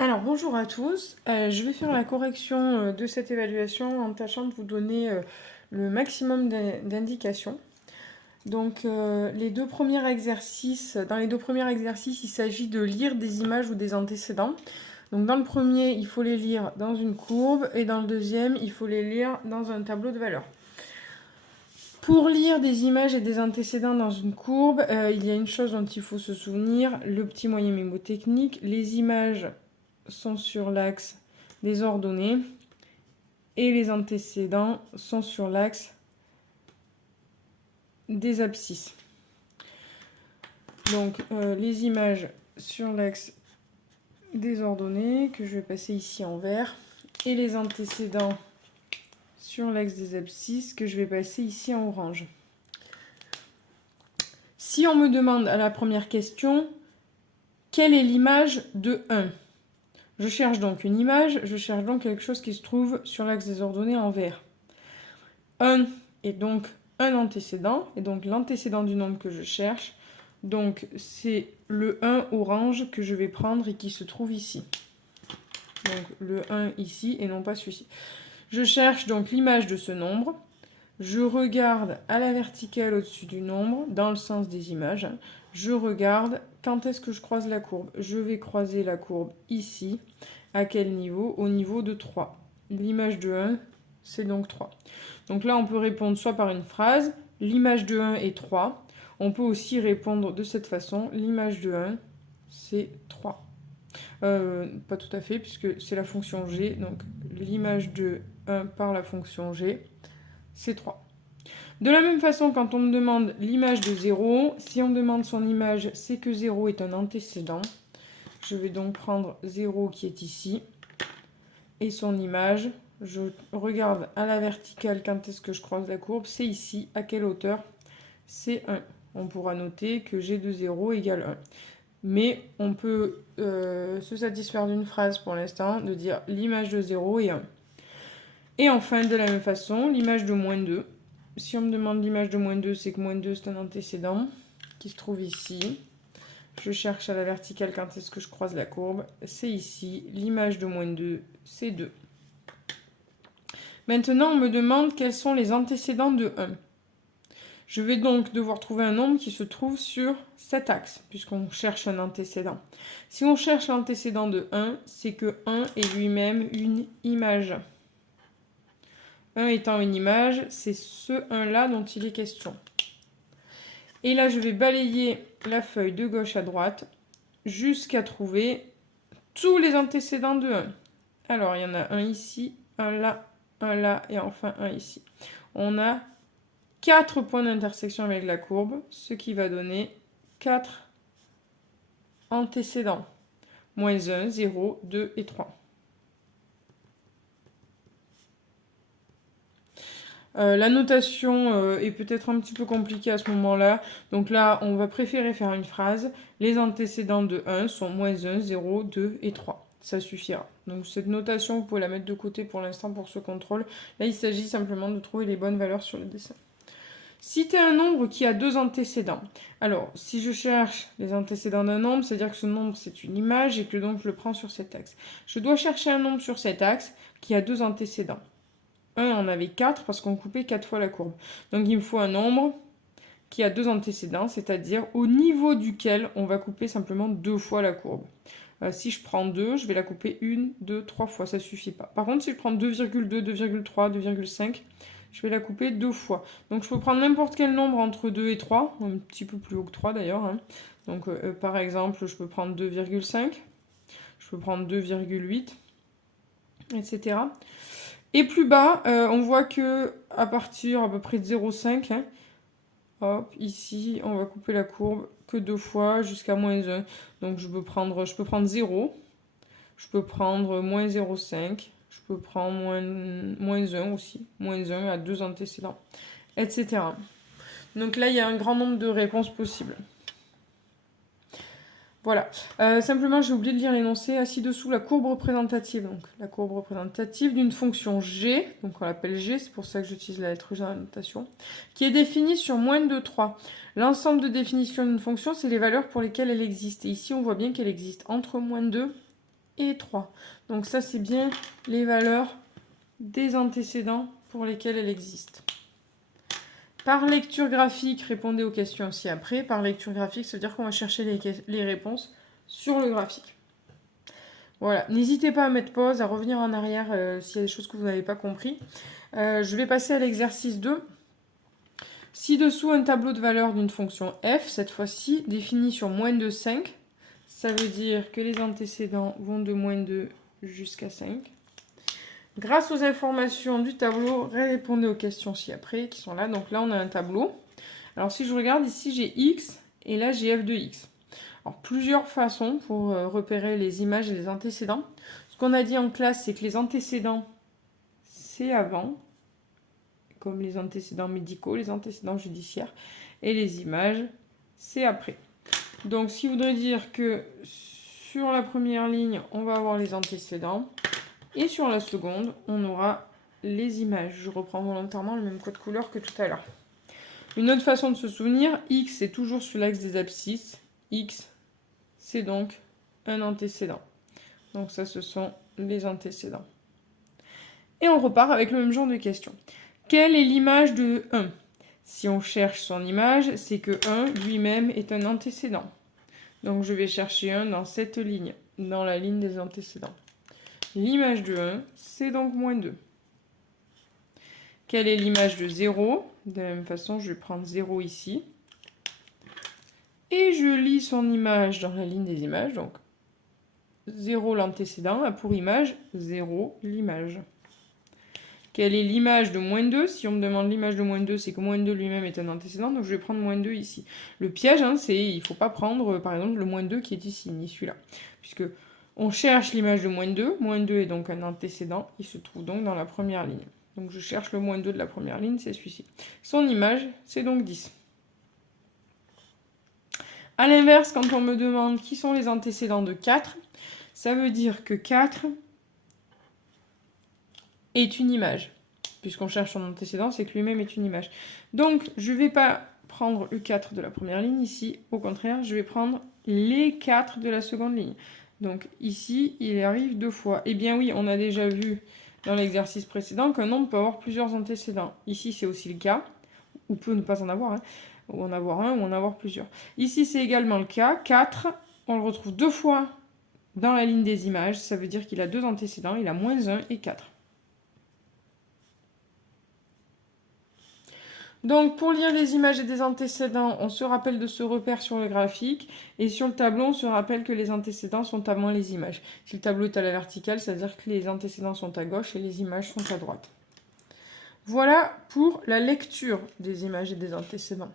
Alors bonjour à tous, je vais faire la correction de cette évaluation en tâchant de vous donner le maximum d'indications. Donc les deux premiers exercices, dans les deux premiers exercices, il s'agit de lire des images ou des antécédents. Donc dans le premier, il faut les lire dans une courbe et dans le deuxième, il faut les lire dans un tableau de valeurs. Pour lire des images et des antécédents dans une courbe, il y a une chose dont il faut se souvenir, le petit moyen mnémotechnique. Les images sont sur l'axe des ordonnées et les antécédents sont sur l'axe des abscisses. Donc les images sur l'axe des ordonnées, que je vais passer ici en vert, et les antécédents sur l'axe des abscisses, que je vais passer ici en orange. Si on me demande à la première question, quelle est l'image de 1 ? Je cherche donc une image, je cherche donc quelque chose qui se trouve sur l'axe des ordonnées en vert. 1 est donc un antécédent, et donc l'antécédent du nombre que je cherche. Donc c'est le 1 orange que je vais prendre et qui se trouve ici. Donc le 1 ici et non pas celui-ci. Je cherche donc l'image de ce nombre. Je regarde à la verticale au-dessus du nombre, dans le sens des images. Je regarde quand est-ce que je croise la courbe. Je vais croiser la courbe ici. À quel niveau ? Au niveau de 3. L'image de 1, c'est donc 3. Donc là, on peut répondre soit par une phrase, l'image de 1 est 3. On peut aussi répondre de cette façon, l'image de 1, c'est 3. Pas tout à fait, puisque c'est la fonction g. Donc l'image de 1 par la fonction g, c'est 3. De la même façon, quand on me demande l'image de 0, si on demande son image, c'est que 0 est un antécédent. Je vais donc prendre 0 qui est ici. Et son image, je regarde à la verticale quand est-ce que je croise la courbe. C'est ici. À quelle hauteur ? C'est 1. On pourra noter que g de 0 égale 1. Mais on peut se satisfaire d'une phrase pour l'instant, de dire l'image de 0 est 1. Et enfin, de la même façon, l'image de moins 2. Si on me demande l'image de moins 2, c'est que moins 2 c'est un antécédent qui se trouve ici. Je cherche à la verticale quand est-ce que je croise la courbe. C'est ici. L'image de moins 2, c'est 2. Maintenant, on me demande quels sont les antécédents de 1. Je vais donc devoir trouver un nombre qui se trouve sur cet axe, puisqu'on cherche un antécédent. Si on cherche l'antécédent de 1, c'est que 1 est lui-même une image. 1 étant une image, c'est ce 1-là dont il est question. Et là, je vais balayer la feuille de gauche à droite jusqu'à trouver tous les antécédents de 1. Alors, il y en a un ici, un là et enfin un ici. On a 4 points d'intersection avec la courbe, ce qui va donner 4 antécédents. Moins 1, 0, 2 et 3. La notation est peut-être un petit peu compliquée à ce moment-là. Donc là, on va préférer faire une phrase. Les antécédents de 1 sont moins 1, 0, 2 et 3. Ça suffira. Donc cette notation, vous pouvez la mettre de côté pour l'instant pour ce contrôle. Là, il s'agit simplement de trouver les bonnes valeurs sur le dessin. Citer un nombre qui a 2 antécédents. Alors, si je cherche les antécédents d'un nombre, c'est-à-dire que ce nombre, c'est une image et que donc je le prends sur cet axe. Je dois chercher un nombre sur cet axe qui a 2 antécédents. 1, on avait 4 parce qu'on coupait 4 fois la courbe. Donc il me faut un nombre qui a 2 antécédents, c'est-à-dire au niveau duquel on va couper simplement 2 fois la courbe. Si je prends 2, je vais la couper 1, 2, 3 fois, ça ne suffit pas. Par contre, si je prends 2,2, 2,3, 2,5, je vais la couper 2 fois. Donc je peux prendre n'importe quel nombre entre 2 et 3, un petit peu plus haut que 3 d'ailleurs. Hein. Donc par exemple, je peux prendre 2,5, je peux prendre 2,8, etc. Et plus bas, on voit que à partir à peu près de 0,5, hein, hop, ici, on va couper la courbe que 2 fois jusqu'à moins 1. Donc je peux prendre 0, je peux prendre moins 0,5, je peux prendre moins 1 aussi, moins 1 à 2 antécédents, etc. Donc là, il y a un grand nombre de réponses possibles. Voilà. Simplement, j'ai oublié de lire l'énoncé. Ci-dessous, la courbe représentative. Donc, la courbe représentative d'une fonction g, donc on l'appelle g, c'est pour ça que j'utilise la lettre g dans la notation, qui est définie sur moins de 3. L'ensemble de définition d'une fonction, c'est les valeurs pour lesquelles elle existe. Et ici, on voit bien qu'elle existe entre moins 2 et 3. Donc ça, c'est bien les valeurs des antécédents pour lesquels elle existe. Par lecture graphique, répondez aux questions ci-après. Par lecture graphique, ça veut dire qu'on va chercher les réponses sur le graphique. Voilà, n'hésitez pas à mettre pause, à revenir en arrière s'il y a des choses que vous n'avez pas compris. Je vais passer à l'exercice 2. Ci-dessous, un tableau de valeur d'une fonction f, cette fois-ci définie sur moins de 5. Ça veut dire que les antécédents vont de moins 2 jusqu'à 5. Grâce aux informations du tableau, répondez aux questions ci-après qui sont là. Donc là, on a un tableau. Alors si je regarde ici, j'ai x et là, j'ai f de x. Alors, plusieurs façons pour repérer les images et les antécédents. Ce qu'on a dit en classe, c'est que les antécédents, c'est avant, comme les antécédents médicaux, les antécédents judiciaires, et les images, c'est après. Donc, ce qui voudrait dire que sur la première ligne, on va avoir les antécédents, et sur la seconde, on aura les images. Je reprends volontairement le même code couleur que tout à l'heure. Une autre façon de se souvenir, x c'est toujours sur l'axe des abscisses, x c'est donc un antécédent. Donc ça, ce sont les antécédents. Et on repart avec le même genre de question. Quelle est l'image de 1 ? Si on cherche son image, c'est que 1 lui-même est un antécédent. Donc je vais chercher 1 dans cette ligne, dans la ligne des antécédents. L'image de 1, c'est donc moins 2. Quelle est l'image de 0 ? De la même façon, je vais prendre 0 ici. Et je lis son image dans la ligne des images. Donc 0 l'antécédent a pour image 0 l'image. Quelle est l'image de moins 2 ? Si on me demande l'image de moins 2, c'est que moins 2 lui-même est un antécédent, donc je vais prendre moins 2 ici. Le piège, c'est il ne faut pas prendre, par exemple, le moins 2 qui est ici, ni celui-là. Puisque on cherche l'image de moins 2 est donc un antécédent, il se trouve donc dans la première ligne. Donc je cherche le moins 2 de la première ligne, c'est celui-ci. Son image, c'est donc 10. A l'inverse, quand on me demande qui sont les antécédents de 4, ça veut dire que 4 est une image. Puisqu'on cherche son antécédent, c'est que lui-même est une image. Donc, je ne vais pas prendre le 4 de la première ligne ici. Au contraire, je vais prendre les 4 de la seconde ligne. Donc ici, il arrive 2 fois. Eh bien oui, on a déjà vu dans l'exercice précédent qu'un nombre peut avoir plusieurs antécédents. Ici, c'est aussi le cas, ou peut ne pas en avoir, ou en avoir un, ou en avoir plusieurs. Ici, c'est également le cas. 4, on le retrouve 2 fois dans la ligne des images. Ça veut dire qu'il a 2 antécédents, il a moins 1 et 4. Donc, pour lire les images et des antécédents, on se rappelle de ce repère sur le graphique. Et sur le tableau, on se rappelle que les antécédents sont avant les images. Si le tableau est à la verticale, c'est-à-dire que les antécédents sont à gauche et les images sont à droite. Voilà pour la lecture des images et des antécédents.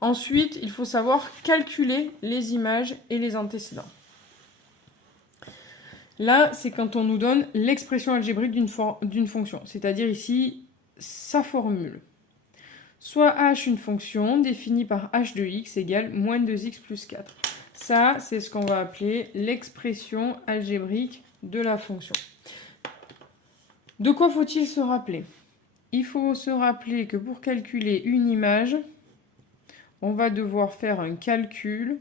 Ensuite, il faut savoir calculer les images et les antécédents. Là, c'est quand on nous donne l'expression algébrique d'une fonction, c'est-à-dire ici, sa formule. Soit h, une fonction définie par h de x égale moins 2x plus 4. Ça, c'est ce qu'on va appeler l'expression algébrique de la fonction. De quoi faut-il se rappeler ? Il faut se rappeler que pour calculer une image, on va devoir faire un calcul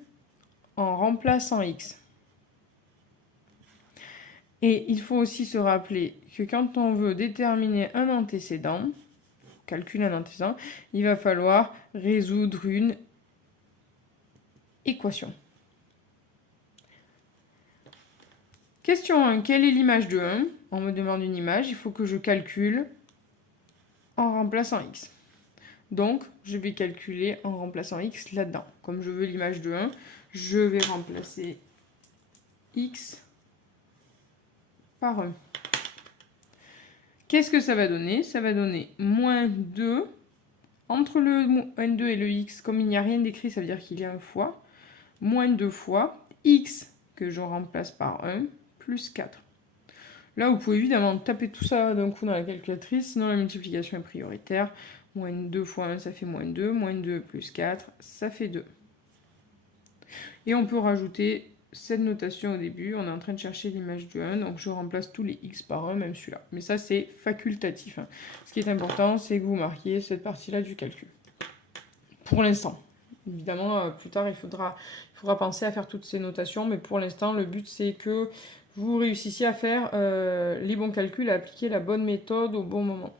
en remplaçant x. Et il faut aussi se rappeler que quand on veut déterminer un antécédent, calculer un antécédent, il va falloir résoudre une équation. Question 1. Quelle est l'image de 1 ? On me demande une image, il faut que je calcule en remplaçant x. Donc, je vais calculer en remplaçant x là-dedans. Comme je veux l'image de 1, je vais remplacer x par 1. Qu'est-ce que ça va donner ? Ça va donner moins 2. Entre le n2 et le x, comme il n'y a rien d'écrit, ça veut dire qu'il y a un fois. Moins 2 fois x que je remplace par 1 plus 4. Là, vous pouvez évidemment taper tout ça d'un coup dans la calculatrice, sinon la multiplication est prioritaire. Moins 2 fois 1, ça fait moins 2. Moins 2 plus 4, ça fait 2. Et on peut rajouter cette notation au début. On est en train de chercher l'image du 1, donc je remplace tous les x par 1, même celui-là. Mais ça, c'est facultatif. Ce qui est important, c'est que vous marquiez cette partie-là du calcul. Pour l'instant. Évidemment, plus tard, il faudra penser à faire toutes ces notations, mais pour l'instant, le but, c'est que vous réussissiez à faire les bons calculs, à appliquer la bonne méthode au bon moment.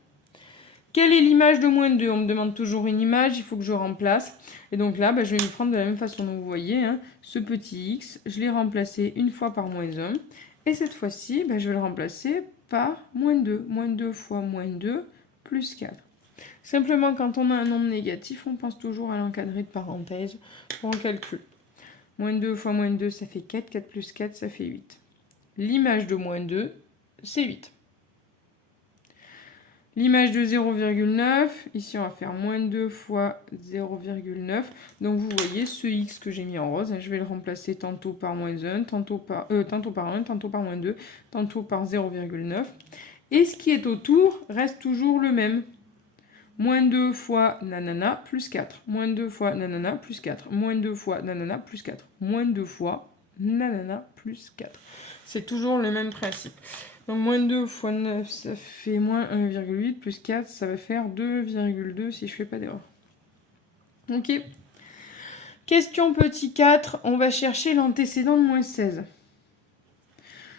Quelle est l'image de moins 2? On me demande toujours une image, il faut que je remplace. Et donc là, je vais me prendre de la même façon dont vous voyez. Ce petit x, je l'ai remplacé une fois par moins 1. Et cette fois-ci, je vais le remplacer par moins 2. Moins 2 fois moins 2 plus 4. Simplement, quand on a un nombre négatif, on pense toujours à l'encadré de parenthèse pour un calcul. Moins 2 fois moins 2, ça fait 4. 4 plus 4, ça fait 8. L'image de moins 2, c'est 8. L'image de 0,9, ici on va faire moins 2 fois 0,9. Donc vous voyez ce x que j'ai mis en rose, je vais le remplacer tantôt par moins 1, tantôt par 1, tantôt par moins 2, tantôt par 0,9. Et ce qui est autour reste toujours le même. Moins 2 fois nanana plus 4. Moins 2 fois nanana plus 4. Moins 2 fois nanana plus 4. Moins 2 fois nanana plus 4. C'est toujours le même principe. Donc moins 2 fois 9, ça fait moins 1,8 plus 4, ça va faire 2,2 si je ne fais pas d'erreur. Ok. Question petit 4, on va chercher l'antécédent de moins 16.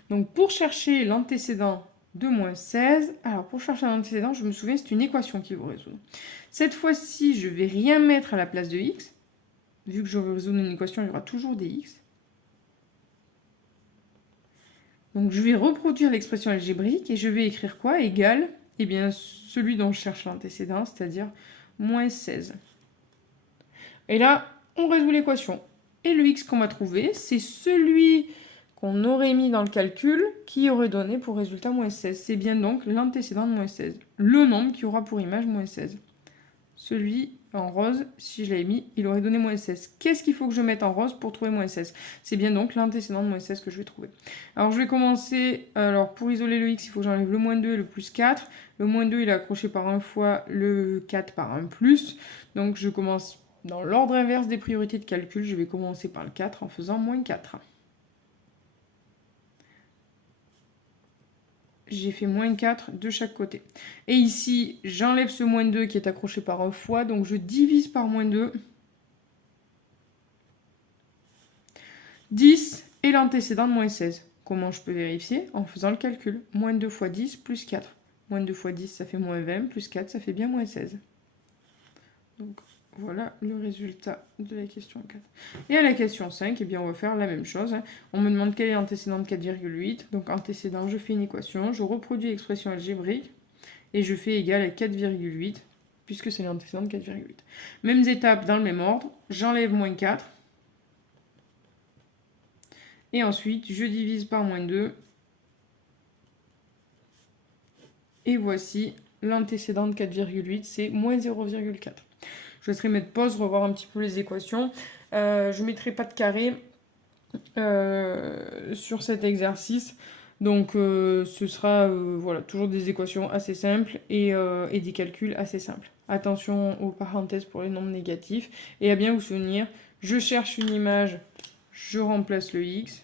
Donc pour chercher l'antécédent de moins 16, alors pour chercher l'antécédent, je me souviens, c'est une équation qu'il faut résoudre. Cette fois-ci, je ne vais rien mettre à la place de x. Vu que je vais résoudre une équation, il y aura toujours des x. Donc je vais reproduire l'expression algébrique et je vais écrire quoi? Égal, eh bien celui dont je cherche l'antécédent, c'est-à-dire moins 16. Et là, on résout l'équation. Et le x qu'on va trouver, c'est celui qu'on aurait mis dans le calcul qui aurait donné pour résultat moins 16. C'est bien donc l'antécédent de moins 16. Le nombre qui aura pour image moins 16. Celui en rose, si je l'avais mis, il aurait donné moins 16. Qu'est-ce qu'il faut que je mette en rose pour trouver moins 16? C'est bien donc l'antécédent de moins 16 que je vais trouver. Alors je vais commencer, alors pour isoler le x, il faut que j'enlève le moins 2 et le plus 4. Le moins 2, il est accroché par un fois, le 4 par un plus. Donc je commence dans l'ordre inverse des priorités de calcul. Je vais commencer par le 4 en faisant moins 4. J'ai fait moins 4 de chaque côté. Et ici, j'enlève ce moins 2 qui est accroché par un fois, donc je divise par moins 2. 10 et l'antécédent de moins 16. Comment je peux vérifier? En faisant le calcul. Moins 2 fois 10 plus 4. Moins 2 fois 10, ça fait moins 20, plus 4, ça fait bien moins 16. Donc voilà le résultat de la question 4. Et à la question 5, eh bien, on va faire la même chose. On me demande quel est l'antécédent de 4,8. Donc antécédent, je fais une équation, je reproduis l'expression algébrique et je fais égal à 4,8 puisque c'est l'antécédent de 4,8. Mêmes étapes dans le même ordre, j'enlève moins 4. Et ensuite, je divise par moins 2. Et voici l'antécédent de 4,8, c'est moins 0,4. Je laisserai mettre pause, revoir un petit peu les équations. Je ne mettrai pas de carré sur cet exercice. Donc ce sera voilà, toujours des équations assez simples et des calculs assez simples. Attention aux parenthèses pour les nombres négatifs. Et à bien vous souvenir, je cherche une image, je remplace le x.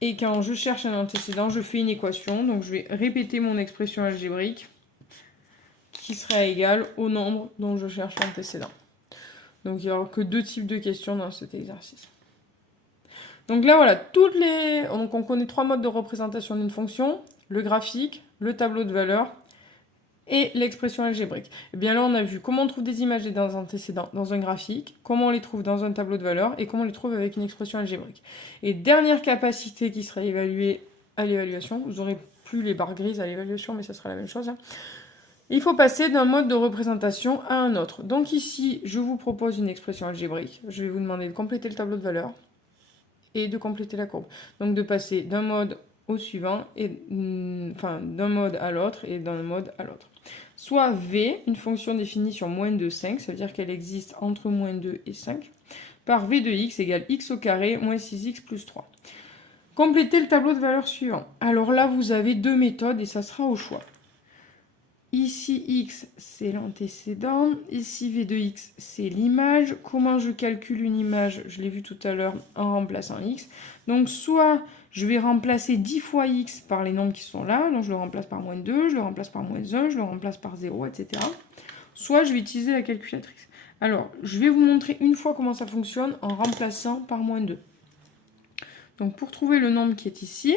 Et quand je cherche un antécédent, je fais une équation. Donc je vais répéter mon expression algébrique qui sera égale au nombre dont je cherche l'antécédent. Donc il n'y aura que deux types de questions dans cet exercice. Donc là voilà, donc on connaît trois modes de représentation d'une fonction, le graphique, le tableau de valeur et l'expression algébrique. Et bien là on a vu comment on trouve des images et des antécédents dans un graphique, comment on les trouve dans un tableau de valeur et comment on les trouve avec une expression algébrique. Et dernière capacité qui sera évaluée à l'évaluation, vous n'aurez plus les barres grises à l'évaluation mais ça sera la même chose. Il faut passer d'un mode de représentation à un autre. Donc ici, je vous propose une expression algébrique. Je vais vous demander de compléter le tableau de valeur et de compléter la courbe. Donc de passer d'un mode au suivant, d'un mode à l'autre et d'un mode à l'autre. Soit V, une fonction définie sur moins 2, 5, ça veut dire qu'elle existe entre moins 2 et 5, par V de x égale x au carré moins 6x plus 3. Complétez le tableau de valeur suivant. Alors là, vous avez deux méthodes et ça sera au choix. Ici, x, c'est l'antécédent. Ici, v de x, c'est l'image. Comment je calcule une image? Je l'ai vu tout à l'heure en remplaçant x. Donc, soit je vais remplacer 10 fois x par les nombres qui sont là. Donc, je le remplace par moins 2, je le remplace par moins 1, je le remplace par 0, etc. Soit je vais utiliser la calculatrice. Alors, je vais vous montrer une fois comment ça fonctionne en remplaçant par moins 2. Donc pour trouver le nombre qui est ici,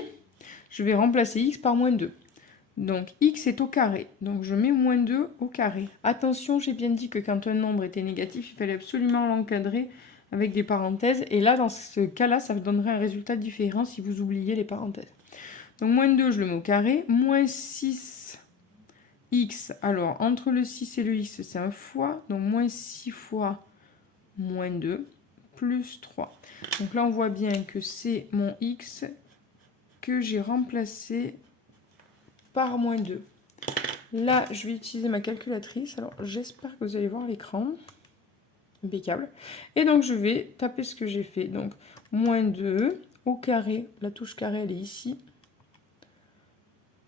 je vais remplacer x par moins 2. Donc x est au carré, donc je mets moins 2 au carré. Attention, j'ai bien dit que quand un nombre était négatif, il fallait absolument l'encadrer avec des parenthèses. Et là, dans ce cas-là, ça donnerait un résultat différent si vous oubliez les parenthèses. Donc moins 2, je le mets au carré. Moins 6x, alors entre le 6 et le x, c'est un fois. Donc moins 6 fois moins 2, plus 3. Donc là, on voit bien que c'est mon x que j'ai remplacé par moins 2. Là, je vais utiliser ma calculatrice. Alors, j'espère que vous allez voir l'écran. Impeccable. Et donc, je vais taper ce que j'ai fait. Donc, moins 2 au carré. La touche carré, elle est ici.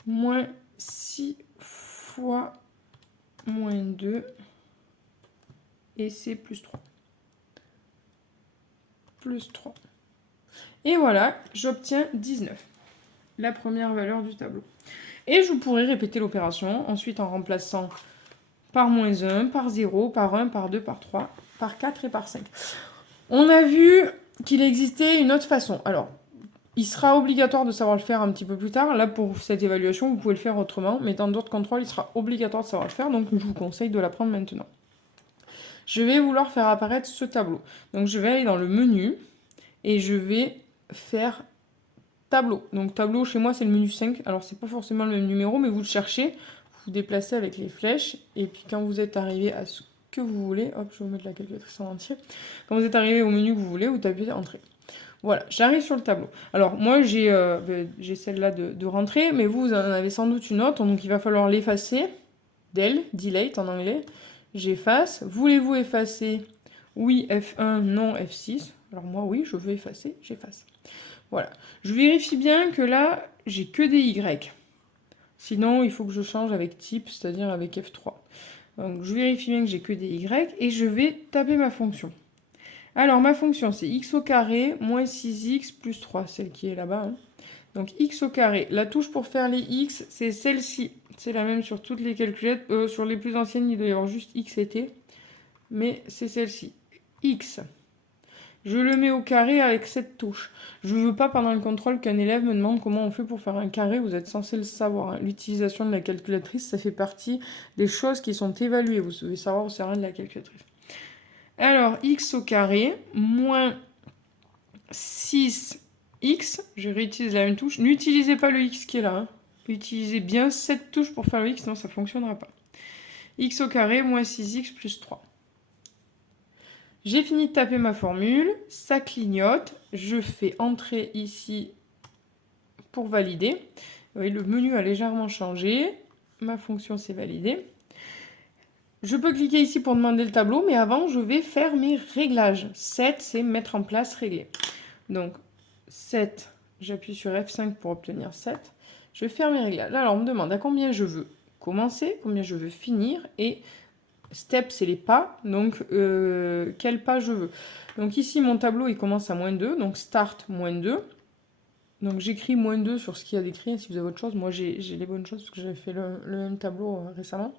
Moins 6 fois moins 2. Et c'est plus 3. Plus 3. Et voilà, j'obtiens 19. La première valeur du tableau. Et je pourrais répéter l'opération, ensuite en remplaçant par moins 1, par 0, par 1, par 2, par 3, par 4 et par 5. On a vu qu'il existait une autre façon. Alors, il sera obligatoire de savoir le faire un petit peu plus tard. Là, pour cette évaluation, vous pouvez le faire autrement, mais dans d'autres contrôles, il sera obligatoire de savoir le faire, donc je vous conseille de l'apprendre maintenant. Je vais vouloir faire apparaître ce tableau. Donc, je vais aller dans le menu et je vais faire tableau. Donc tableau, chez moi, c'est le menu 5. Alors, c'est pas forcément le même numéro, mais vous le cherchez, vous déplacez avec les flèches. Et puis, quand vous êtes arrivé à ce que vous voulez, hop, je vais vous mettre la calculatrice en entier. Quand vous êtes arrivé au menu que vous voulez, vous tapez entrée. Voilà, j'arrive sur le tableau. Alors, moi, j'ai celle-là de rentrée, mais vous en avez sans doute une autre. Donc, il va falloir l'effacer. Delete en anglais. J'efface. Voulez-vous effacer? Oui, F1, non, F6. Alors, moi, oui, je veux effacer, j'efface. Voilà. Je vérifie bien que là, j'ai que des Y. Sinon, il faut que je change avec type, c'est-à-dire avec F3. Donc, je vérifie bien que j'ai que des Y et je vais taper ma fonction. Alors, ma fonction, c'est x au carré moins 6x plus 3, celle qui est là-bas. Hein. Donc, x au carré. La touche pour faire les x, c'est celle-ci. C'est la même sur toutes les calculettes. Sur les plus anciennes, il doit y avoir juste x et t. Mais c'est celle-ci. X. Je le mets au carré avec cette touche. Je ne veux pas pendant le contrôle qu'un élève me demande comment on fait pour faire un carré. Vous êtes censé le savoir. Hein. L'utilisation de la calculatrice, ça fait partie des choses qui sont évaluées. Vous devez savoir au sein de la calculatrice. Alors, x au carré moins 6x. Je réutilise la même touche. N'utilisez pas le x qui est là. Hein. Utilisez bien cette touche pour faire le x, sinon ça ne fonctionnera pas. X au carré moins 6x plus 3. J'ai fini de taper ma formule, ça clignote, je fais entrer ici pour valider. Vous voyez, le menu a légèrement changé, ma fonction s'est validée. Je peux cliquer ici pour demander le tableau, mais avant je vais faire mes réglages. 7, c'est mettre en place, régler. Donc 7, j'appuie sur F5 pour obtenir 7. Je vais faire mes réglages. Alors on me demande à combien je veux commencer, combien je veux finir et... Step, c'est les pas, donc quel pas je veux. Donc ici, mon tableau, il commence à moins 2, donc start, moins 2. Donc j'écris moins 2 sur ce qu'il y a d'écrit, si vous avez autre chose. Moi, j'ai les bonnes choses, parce que j'avais fait le même tableau récemment.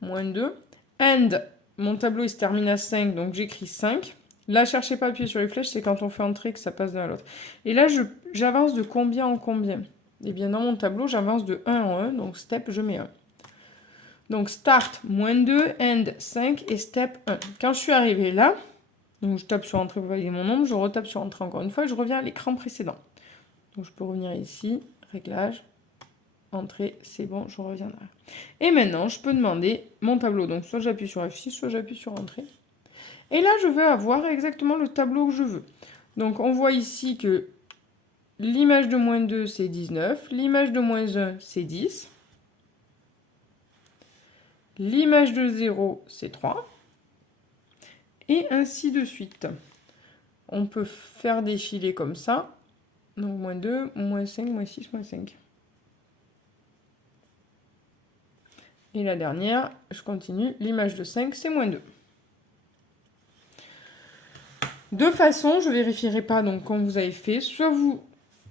Moins 2. End, mon tableau, il se termine à 5, donc j'écris 5. Là, cherchez pas à appuyer sur les flèches, c'est quand on fait entrer que ça passe d'un à l'autre. Et là, j'avance de combien en combien? Eh bien, dans mon tableau, j'avance de 1 en 1, donc step, je mets 1. Donc start, moins 2, end, 5 et step 1. Quand je suis arrivée là, donc je tape sur entrée pour valider mon nombre, je retape sur entrée encore une fois et je reviens à l'écran précédent. Donc je peux revenir ici, réglage, entrée, c'est bon, je reviens là. Et maintenant, je peux demander mon tableau. Donc soit j'appuie sur F6, soit j'appuie sur entrée. Et là, je veux avoir exactement le tableau que je veux. Donc on voit ici que l'image de moins 2, c'est 19, l'image de moins 1, c'est 10. L'image de 0, c'est 3. Et ainsi de suite. On peut faire défiler comme ça. Donc, moins 2, moins 5, moins 6, moins 5. Et la dernière, je continue. L'image de 5, c'est moins 2. De façon, je ne vérifierai pas donc quand vous avez fait. Soit vous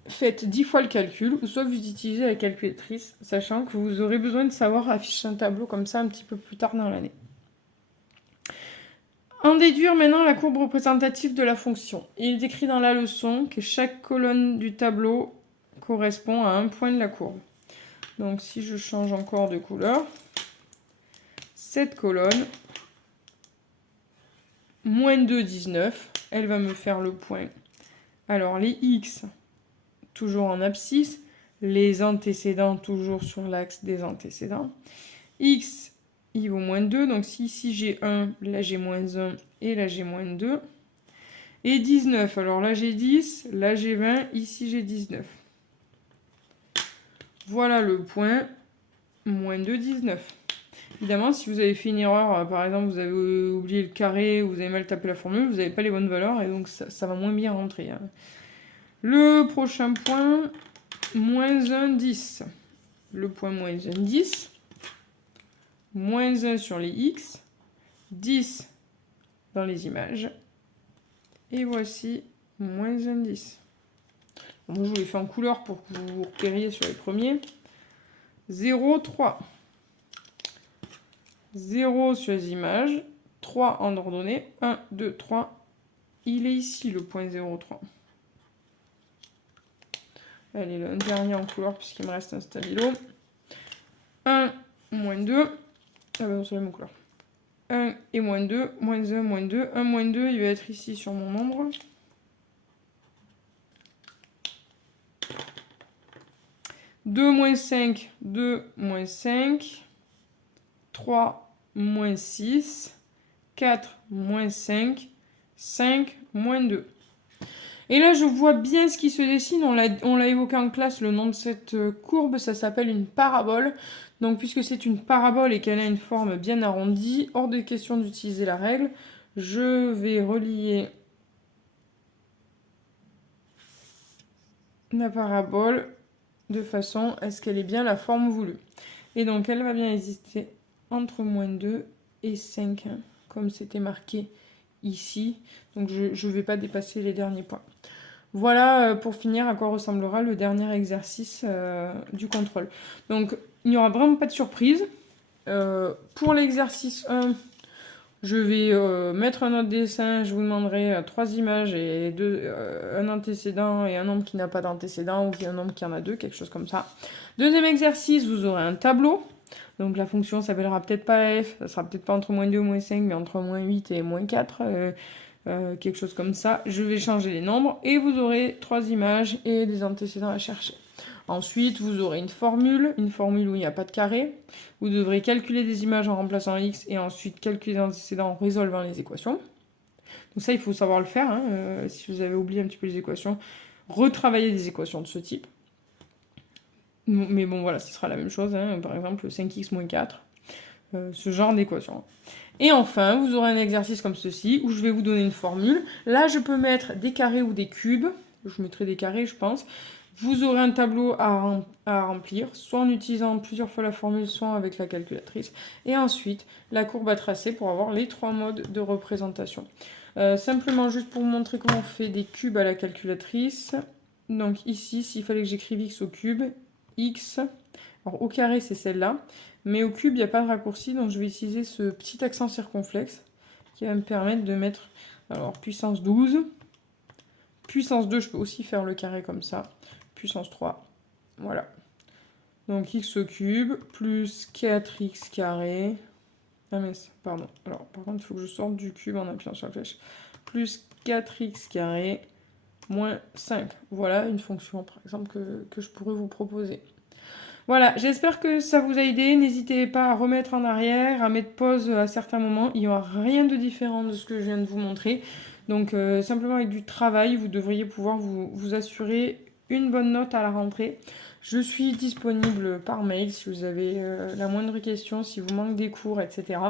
faites 10 fois le calcul, ou soit vous utilisez la calculatrice, sachant que vous aurez besoin de savoir afficher un tableau comme ça un petit peu plus tard dans l'année. En déduire maintenant la courbe représentative de la fonction. Il est écrit dans la leçon que chaque colonne du tableau correspond à un point de la courbe. Donc si je change encore de couleur, cette colonne, moins 2, 19, elle va me faire le point. Alors les x, toujours en abscisse, les antécédents toujours sur l'axe des antécédents. X, il vaut moins 2, donc si ici j'ai 1, là j'ai moins 1 et là j'ai moins 2. Et 19, alors là j'ai 10, là j'ai 20, ici j'ai 19. Voilà le point, moins 2, 19. Évidemment, si vous avez fait une erreur, par exemple vous avez oublié le carré, ou vous avez mal tapé la formule, vous n'avez pas les bonnes valeurs et donc ça va moins bien rentrer. Hein. Le prochain point, moins 1, 10. Le point moins 1, 10. Moins 1 sur les x. 10 dans les images. Et voici moins 1, 10. Bon, je vous l'ai fait en couleur pour que vous repériez sur les premiers. 0, 3. 0 sur les images. 3 en ordonnée. 1, 2, 3. Il est ici le point 0, 3. Allez, le dernier en couleur puisqu'il me reste un stabilo. 1, moins 2. Ah ben non, c'est la même couleur. 1 et moins 2, moins 1, moins 2. 1, moins 2, il va être ici sur mon nombre. 2, moins 5, 2, moins 5. 3, moins 6. 4, moins 5. 5, moins 2. Et là, je vois bien ce qui se dessine. On l'a évoqué en classe, le nom de cette courbe, ça s'appelle une parabole. Donc, puisque c'est une parabole et qu'elle a une forme bien arrondie, hors de question d'utiliser la règle, je vais relier la parabole de façon à ce qu'elle ait bien la forme voulue. Et donc, elle va bien exister entre moins 2 et 5, hein, comme c'était marqué ici. Donc, je ne vais pas dépasser les derniers points. Voilà pour finir à quoi ressemblera le dernier exercice du contrôle. Donc il n'y aura vraiment pas de surprise. Pour l'exercice 1, je vais mettre un autre dessin. Je vous demanderai 3 images et un antécédent et un nombre qui n'a pas d'antécédent ou un nombre qui en a 2, quelque chose comme ça. Deuxième exercice, vous aurez un tableau. Donc la fonction s'appellera peut-être pas f, ça sera peut-être pas entre moins 2 et moins 5, mais entre moins 8 et moins 4. Quelque chose comme ça. Je vais changer les nombres et vous aurez 3 images et des antécédents à chercher. Ensuite, vous aurez une formule où il n'y a pas de carré. Vous devrez calculer des images en remplaçant x et ensuite calculer les antécédents en résolvant les équations. Donc ça, il faut savoir le faire. Hein. Si vous avez oublié un petit peu les équations, retravaillez des équations de ce type. Mais bon, voilà, ce sera la même chose. Hein. Par exemple, 5x moins 4. Ce genre d'équation. Et enfin, vous aurez un exercice comme ceci, où je vais vous donner une formule. Là, je peux mettre des carrés ou des cubes. Je mettrai des carrés, je pense. Vous aurez un tableau à remplir, soit en utilisant plusieurs fois la formule, soit avec la calculatrice. Et ensuite, la courbe à tracer pour avoir les 3 modes de représentation. Simplement, juste pour vous montrer comment on fait des cubes à la calculatrice. Donc ici, s'il fallait que j'écrive x au cube, x... Alors au carré, c'est celle-là. Mais au cube, il n'y a pas de raccourci, donc je vais utiliser ce petit accent circonflexe qui va me permettre de mettre, alors, puissance 12. Puissance 2, je peux aussi faire le carré comme ça. Puissance 3, voilà. Donc x au cube plus 4x carré. Ah mais, pardon. Alors, par contre, il faut que je sorte du cube en appuyant sur la flèche. Plus 4x carré moins 5. Voilà une fonction, par exemple, que je pourrais vous proposer. Voilà, j'espère que ça vous a aidé. N'hésitez pas à remettre en arrière, à mettre pause à certains moments. Il n'y aura rien de différent de ce que je viens de vous montrer. Donc simplement avec du travail, vous devriez pouvoir vous assurer une bonne note à la rentrée. Je suis disponible par mail si vous avez la moindre question, si vous manquez des cours, etc.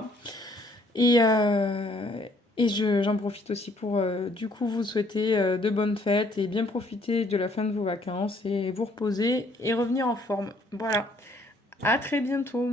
Et j'en profite aussi pour du coup vous souhaiter de bonnes fêtes et bien profiter de la fin de vos vacances et vous reposer et revenir en forme. Voilà, à très bientôt.